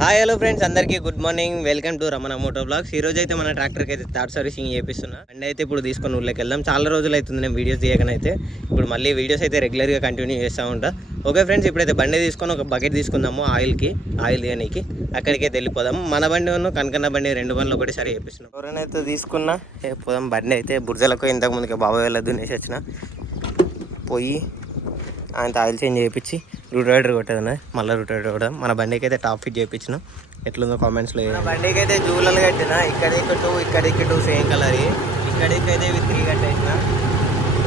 Hi hello friends అందరికీ good morning welcome to Ramana moto blogs ఈ రోజు అయితే మన ట్రాక్టర్కి అయితే థర్డ్ సర్వీసింగ్ చేపిస్తున్నా. అండ్ అయితే ఇప్పుడు తీసుకొని ఊళ్ళకి వెళ్దాం. చాలా రోజులు అవుతుంది నేను వీడియోస్ తీయకనైతే ఇప్పుడు మళ్ళీ వీడియోస్ అయితే రెగ్యులర్గా కంటిన్యూ చేస్తూ ఉంటా. ఓకే ఫ్రెండ్స్ ఇప్పుడైతే బండి తీసుకొని ఒక బకెట్ తీసుకుందాము ఆయిల్కి ఆయిల్ తీయడానికి అక్కడికైతే వెళ్ళిపోదాం మన బండి ఉన్న కనకన్న బండి రెండు బండ్లు ఒకటిసారి చేపిస్తున్నాం. ఎవరైనా తీసుకున్నా పోదాం. బండి అయితే బుర్జలకు ఇంతకు ముందుకి బాబాయ్ వెళ్ళదు వచ్చిన. పోయి ఆయన ఆయిల్ చేంజ్ చేయించి? రూట్ రైడర్ కొట్టేది మళ్ళీ రూట్ రైడర్ కూడా మన బండికి అయితే టాప్ ఫిట్ చేయించిన. ఎట్లుందో కామెంట్స్లో బండికి అయితే జూలలు కట్టిన ఇక్కడ ఇక్కడ టూ ఇక్కడ ఇక్కడ టూ సేమ్ కలర్ ఇక్కడికి అయితే ఇవి త్రీ కట్టేసిన.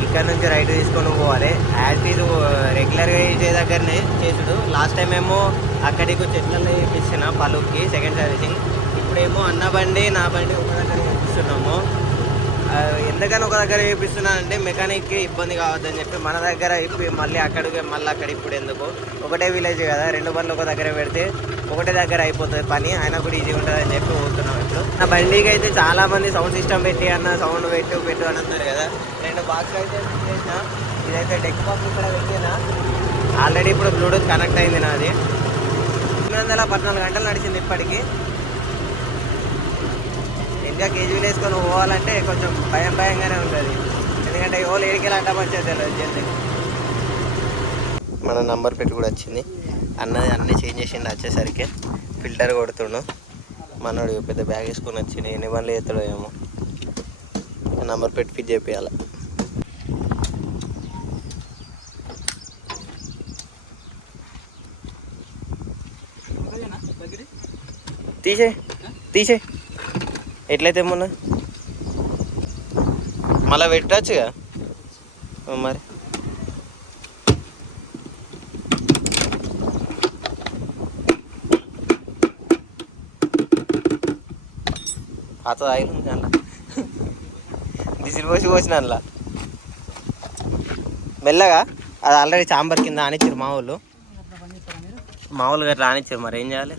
ఇక్కడ నుంచి రైట్ తీసుకొని పోవాలి. యాజ్ ఇది రెగ్యులర్గా చేసే దగ్గరనే చేసుడు. లాస్ట్ టైం ఏమో అక్కడికి చెట్లలో చేపించిన పలుకి సెకండ్ సర్వీసింగ్ ఇప్పుడేమో అన్న బండి నా బండి ఒక దగ్గర చూపిస్తున్నాము ఎందుకని ఒక దగ్గర చేపిస్తున్నానంటే మెకానిక్కి ఇబ్బంది కావద్దని చెప్పి మన దగ్గర ఇప్పి మళ్ళీ అక్కడికి మళ్ళీ అక్కడ ఇప్పుడు ఎందుకు? ఒకటే విలేజ్ కదా రెండు బండ్లు ఒక దగ్గర పెడితే ఒకటే దగ్గర అయిపోతుంది పని అయినా కూడా ఈజీ ఉంటుంది అని చెప్పి పోతున్నాం ఇప్పుడు. నా బండికి అయితే చాలా మంది సౌండ్ సిస్టమ్ పెట్టి అన్న సౌండ్ పెట్టు పెట్టు అని అంటారు కదా. రెండు బాక్స్ అయితే చేసిన. ఇదైతే డెక్ బాక్స్ ఇక్కడ పెట్టినా. ఆల్రెడీ ఇప్పుడు బ్లూటూత్ కనెక్ట్ అయింది నాది. ఎనిమిది వందల పద్నాలుగు గంటలు నడిచింది ఇప్పటికీ. ఇంకా కేజీలు వేసుకొని పోవాలంటే కొంచెం భయం భయంగానే ఉంటుంది. ఎందుకంటే ఓళ్ళు ఏడికెళ్ళి అడ్డం వచ్చేది తెలియదు మన నంబర్ పెట్టి కూడా వచ్చింది. అన్నది అన్నీ చేంజ్ చేసిండు వచ్చేసరికి. ఫిల్టర్ కొడుతుండు. మనోడు పెద్ద బ్యాగ్ వేసుకొని వచ్చిండు. ఎన్ని బండ్లు ఎత్తాడో ఏమో. నంబర్ పెట్టి ఫిట్ చేపియాలి. తీసే తీసే ఎట్లయితే మొన్న? మళ్ళీ పెట్టచ్చుగా? మరి. పాత ఆయిల్ ఉంది అందులో పోసి పోసిన అందులో. మెల్లగా? అది ఆల్రెడీ చాంబర్ కింద ఆనిచ్చారు మా వాళ్ళు. మా వాళ్ళు అట్లా ఆనిచ్చారు మరి ఏం చేయాలి?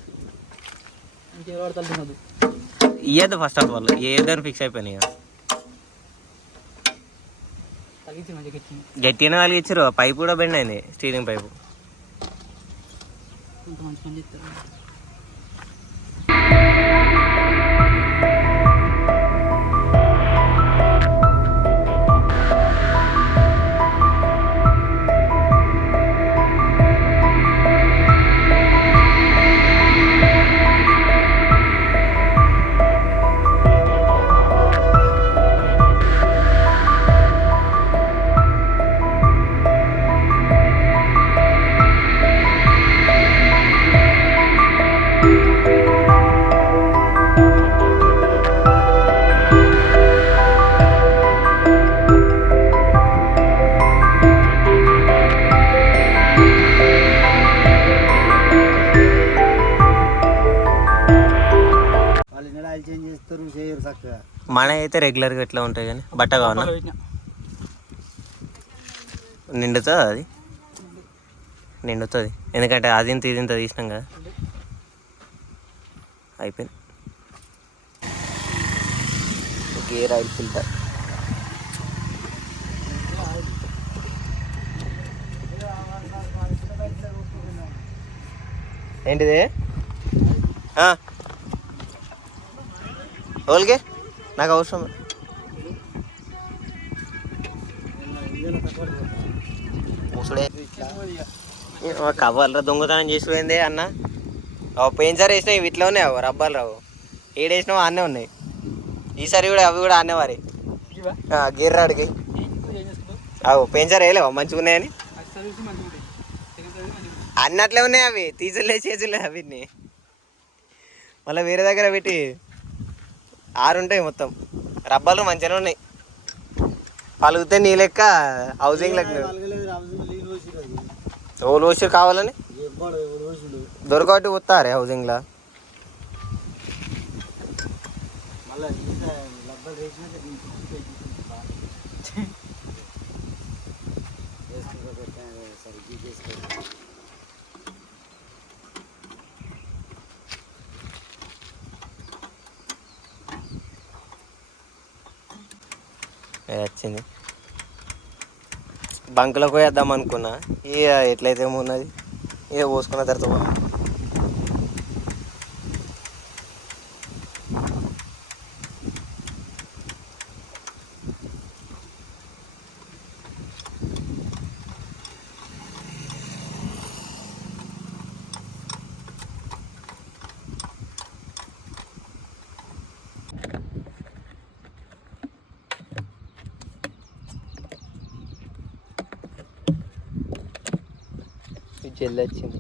ఇయ్యద్దు ఫస్ట్ ఆఫ్ ఆల్ ఏదని ఫిక్స్ అయిపోయినాయి ఇక. గట్టిగానే వాళ్ళు ఇచ్చారు పైపు కూడా బెండ్ అయింది స్టీరింగ్ పైపు మన అయితే రెగ్యులర్గా ఎట్లా ఉంటాయి కానీ? బట్ట కావాలా? నిండుతుంది అది? నిండుతుంది. ఎందుకంటే అది ఇంత ఇది ఇంత తీసినాం కదా. అయిపోయింది. Gear oil filter. ఏంటిది? ఎవరికి నాకు అవసరం. ముసుడే కవర్ల దొంగతనం చేసిపోయింది అన్న? పోయినసారి వేసినావు ఇవి ఇట్లా ఉన్నాయి రబ్బాలు రావు ఏడేసినావు ఆనే ఉన్నాయి. ఈసారి కూడా అవి కూడా అన్నే వారి గిర్రాడికి అవు పోయినసారి వేయలేవా? మంచిగా ఉన్నాయని అన్నట్లే ఉన్నాయి అవి తీసులే చేతులే అవి మళ్ళీ వేరే దగ్గర పెట్టి ఆరు ఉంటాయి మొత్తం. రబ్బాలు మంచిగానే ఉన్నాయి. పలుకుతే నీ లెక్క హౌసింగ్ లెక్క ఓలు వచ్చి కావాలని? దొరకబట్టి వస్తారే హౌసింగ్లో వచ్చింది. బంకులో వేద్దాం అనుకున్నా. ఇక ఎట్లయితే ఉన్నది. ఇక పోసుకున్న తర్వాత చెల్లి వచ్చింది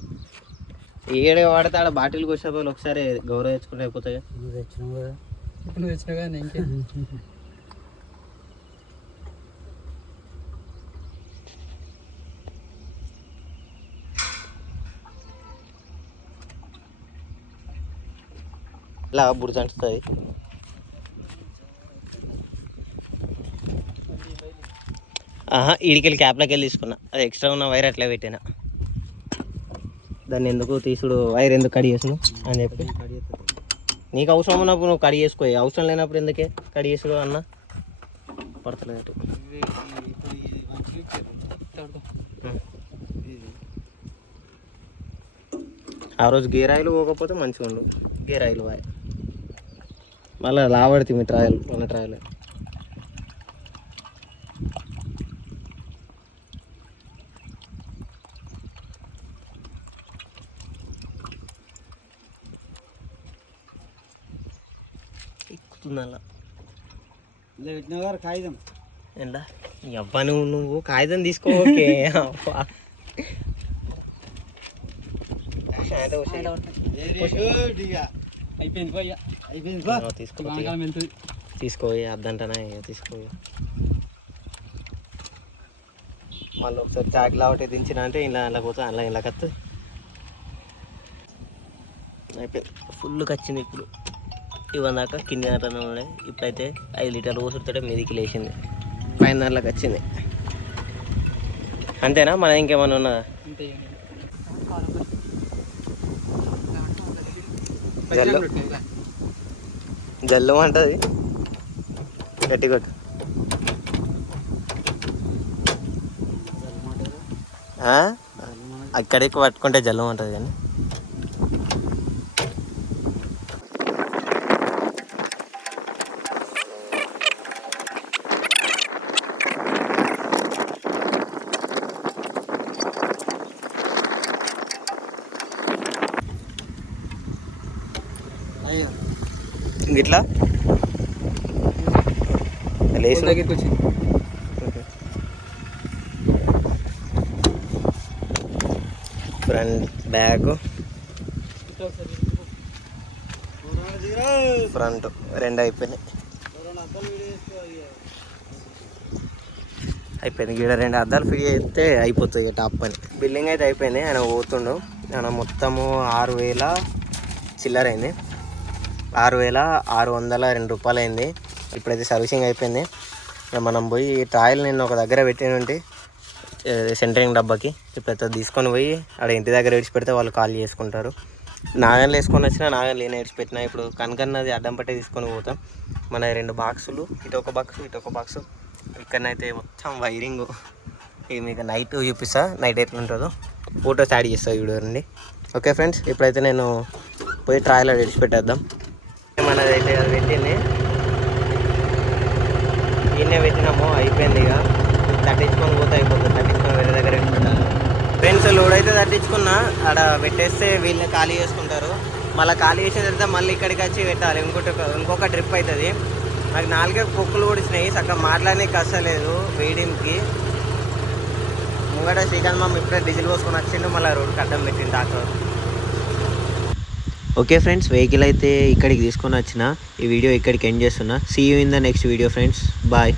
ఏడ వాడితే ఆడ బాటిల్ కొసే వాళ్ళు ఒకసారి గౌరవ తెచ్చుకుంటే అయిపోతాయి నువ్వు తెచ్చినావు కదా. ఇప్పుడు నువ్వు కానీ ఇంకేం ఇలా బుడిచి అంటుతుంది ఆహా ఈడికెళ్ళి క్యాప్లోకి వెళ్ళి తీసుకున్నా. అది ఎక్స్ట్రా ఉన్న వైర్ అట్లా పెట్టినా. దాన్ని ఎందుకు తీసుడు? వైర్ ఎందుకు కడి చేసును అని చెప్పి. నీకు అవసరం ఉన్నప్పుడు నువ్వు కడి చేసుకో. అవసరం లేనప్పుడు ఎందుకే కడి చేసుడు అన్న? పడతలేదు ఆ రోజు గేరాయిలు పోకపోతే మంచిగా ఉండు గేరాయిలు వాయి మళ్ళీ లావడితే మీ ట్రాయల్ మన ట్రాయల్ ఎక్కుతుంది అలా ఇలా పెట్టినావు కదా కాగితం. ఏంటా ఈ అబ్బా నువ్వు నువ్వు కాగితం తీసుకో ఓకే అబ్బా అయిపోయింది పోయా. అయిపోయింది బా తీసుకో వానకాలం వెళ్తుంది తీసుకోయి అద్దంటనా తీసుకోయి మళ్ళీ ఒకసారి చాకి లావటే దించిన అంటే ఇలా ఇలా పోతే అలా ఇలా కత్తుంది అయిపోయింది. ఫుల్ కచ్చింది ఇప్పుడు. ఇవన్న దాకా కింది దాంట్లోనే ఉండే ఇప్పుడైతే ఐదు లీటర్లు పోసుడుతుంటే మీదికి లేచింది. పైన దాంట్లోకి వచ్చింది. అంతేనా? మన ఇంకేమైనా ఉన్నదా? జల్లు జల్లు అంటది. గట్టి కొట్టు? అక్కడికి పట్టుకుంటే జల్లం ఉంటుంది కానీ. ఇట్లా? లేచి దగ్గరికి వచ్చింది ఫ్రంట్ బ్యాగ్ ఫ్రంట్ రెండు అయిపోయినాయి. అయిపోయింది గీడ రెండు అద్దాలు ఫ్రీ అయితే అయిపోతుంది ఇక టాప్ పని బిల్లింగ్ అయితే అయిపోయింది. ఆయన పోతుండు. ఆయన మొత్తము ఆరు వేల చిల్లర అయింది. ఆరు వేల ఆరు వందల రెండు రూపాయలు అయింది ఇప్పుడైతే సర్వీసింగ్ అయిపోయింది. మనం పోయి ట్రాయల్ నేను ఒక దగ్గర పెట్టానంటే సెంటరింగ్ డబ్బాకి. ఇప్పుడైతే తీసుకొని పోయి ఆడ ఇంటి దగ్గర విడిచిపెడితే వాళ్ళు కాల్ చేసుకుంటారు. నాగన్లు వేసుకొని వచ్చినా నాగన్లు నేను విడిచిపెట్టినా ఇప్పుడు కనకన్నది అడ్డం పట్టే తీసుకొని పోతాం. మన రెండు బాక్సులు ఇటు ఒక బాక్స్ ఇటు ఒక బాక్స్. ఇక్కడనైతే మొత్తం వైరింగ్. ఇది మీకు నైట్ చూపిస్తా. నైట్ ఎట్లా ఉంటుందో. ఫోటోస్ యాడ్ చేస్తా వీడియో రండి ఓకే ఫ్రెండ్స్ ఇప్పుడైతే నేను పోయి ట్రాయల్ విడిచిపెట్టేద్దాం మనది అయితే అది పెట్టింది. ఈయనే పెట్టినాము అయిపోయింది ఇక. తట్టించుకొని పోతే అయిపోతుంది తట్టించుకొని వేరే దగ్గర పెట్టుకుంటాను ఫ్రెండ్స్ లోడ్ అయితే తట్టించుకున్నా ఆడ పెట్టేస్తే వీళ్ళని ఖాళీ చేసుకుంటారు. మళ్ళీ ఖాళీ చేసిన తర్వాత మళ్ళీ ఇక్కడికి వచ్చి పెట్టాలి. ఇంకోటి ఇంకొక ట్రిప్ అవుతుంది నాకు నాలుగే కుక్కలు కూడిచినాయి చక్కగా సగం కష్టలేదు వేయడానికి ముంగట శ్రీకాంత్ మామ ఇప్పుడే డీజిల్ పోసుకొని వచ్చిండు మళ్ళీ రోడ్కి అడ్డం పెట్టింది డాక్టర్. ఓకే ఫ్రెండ్స్ వెహికల్ అయితే ఇక్కడికి తీసుకొని వచ్చిన. ఈ వీడియో ఇక్కడికి ఎండ్ చేస్తున్నా. See you in the next video friends bye